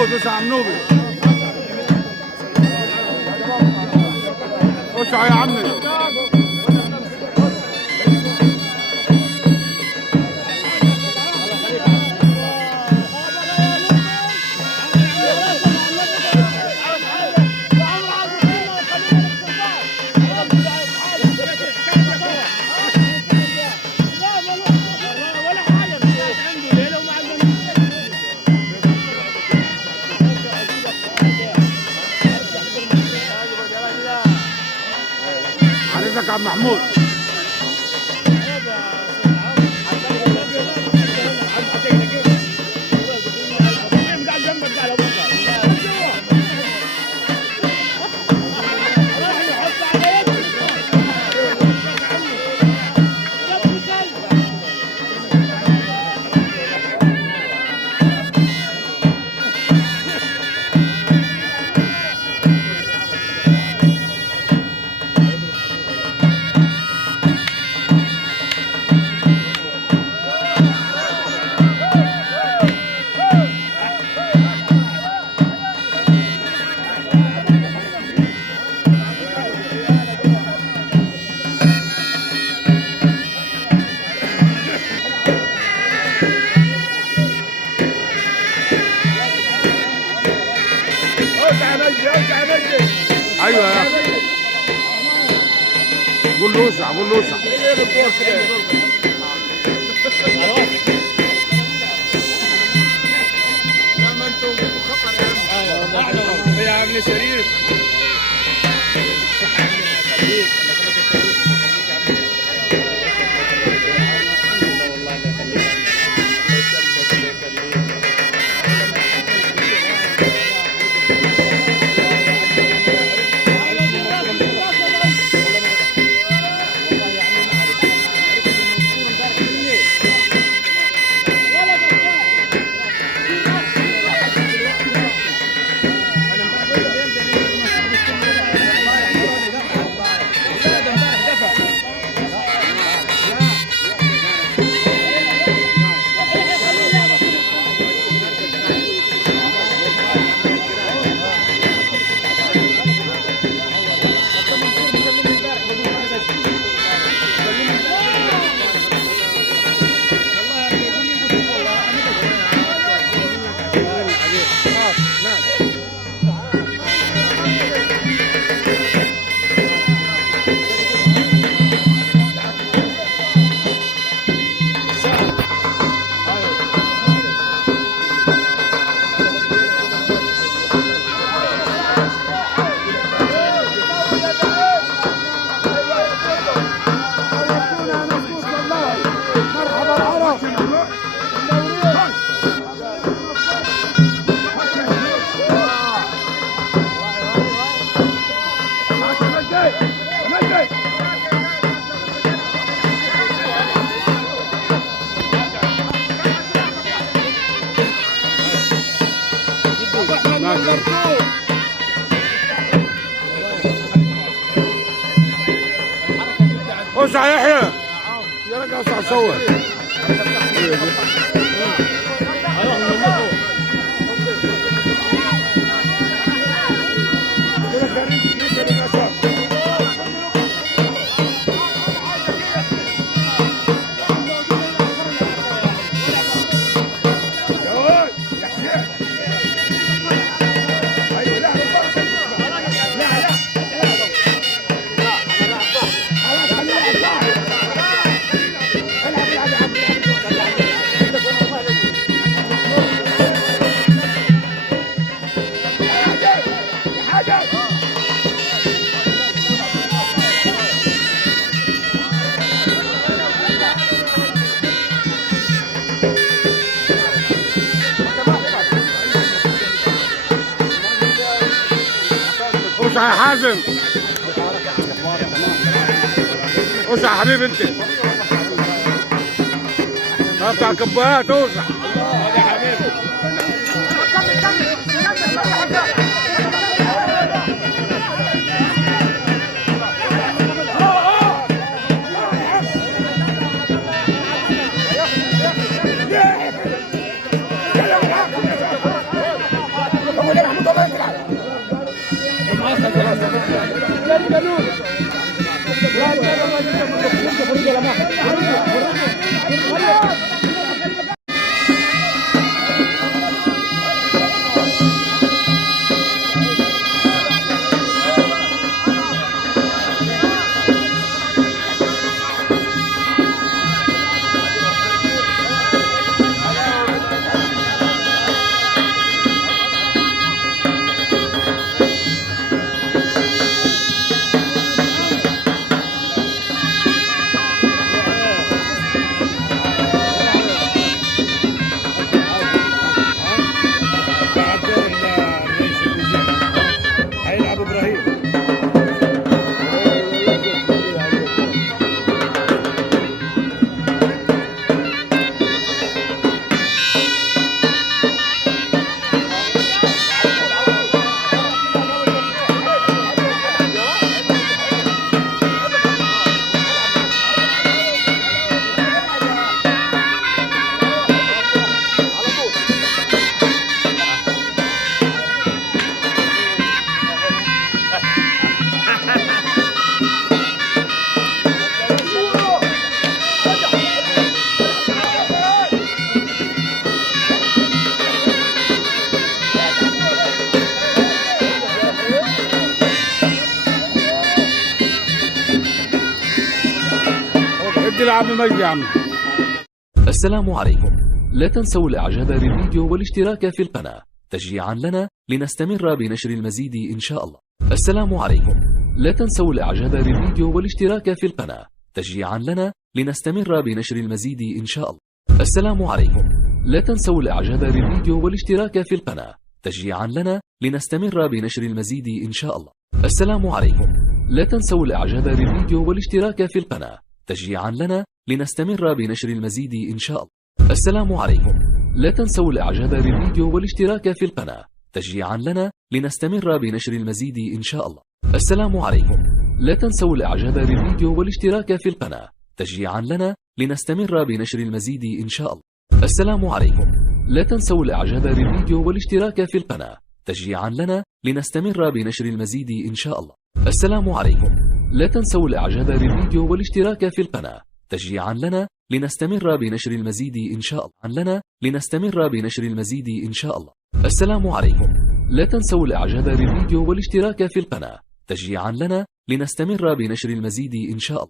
محمود وسع منوبي. وسع يا عمي. عليك يا عم محمود. ايوه يا اخي. قول له وسع قول له وسع. لا ما انتم خطر يا عم. يا عم شريف. وسع يحيى. يا رجل وسع صور. وسع يا حازم. وسع يا حبيبي انت. افتح كبايات وسع. يا حبيبي. هيلعب ابراهيم. ادي لعم مجدي يا عم. السلام عليكم. لا تنسوا الاعجاب بالفيديو والاشتراك في القناة تشجيعا لنا لنستمر بنشر المزيد ان شاء الله. السلام عليكم. لا تنسوا الاعجاب بالفيديو والاشتراك في القناة تشجيعا لنا لنستمر بنشر المزيد ان شاء الله. السلام عليكم. لا تنسوا الاعجاب بالفيديو والاشتراك في القناة تشجيعا لنا لنستمر بنشر المزيد ان شاء الله. السلام عليكم. لا تنسوا الاعجاب بالفيديو والاشتراك في القناة تشجيعا لنا لنستمر بنشر المزيد ان شاء الله. السلام عليكم. لا تنسوا الاعجاب بالفيديو والاشتراك في القناة تشجيعا لنا لنستمر بنشر المزيد ان شاء الله. السلام عليكم. لا تنسوا الاعجاب بالفيديو والاشتراك في القناة تشجيعا لنا لنستمر بنشر المزيد ان شاء الله. السلام عليكم. لا تنسوا الاعجاب بالفيديو والاشتراك في القناة تشجيعا لنا لنستمر بنشر المزيد ان شاء الله. السلام عليكم. لا تنسوا الاعجاب بالفيديو والاشتراك في القناة تشجيعا لنا لنستمر بنشر المزيد ان شاء الله. لنستمر بنشر المزيد ان شاء الله. السلام عليكم. لا تنسوا الاعجاب بالفيديو والاشتراك في القناة تشجيعا لنا لنستمر بنشر المزيد ان شاء الله.